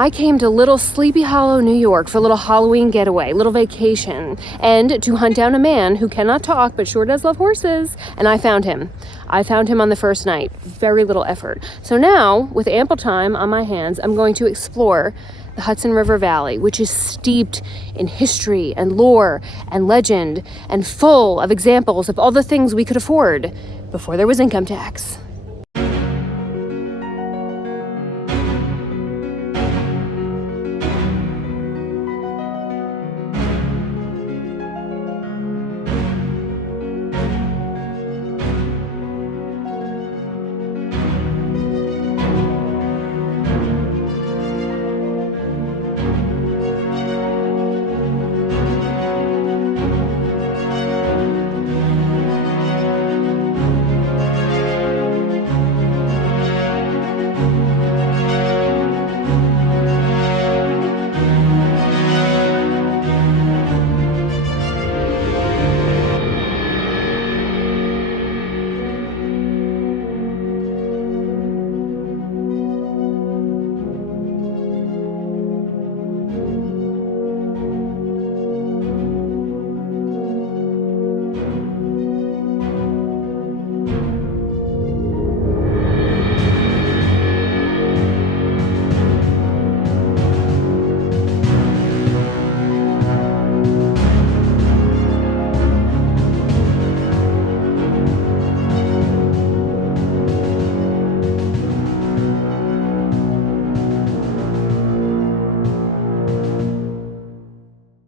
I came to little Sleepy Hollow, New York for a little Halloween getaway, little vacation, and to hunt down a man who cannot talk but sure does love horses, and I found him. I found him on the first night. Very little effort. So now, with ample time on my hands, I'm going to explore the Hudson River Valley, which is steeped in history and lore and legend and full of examples of all the things we could afford before there was income tax.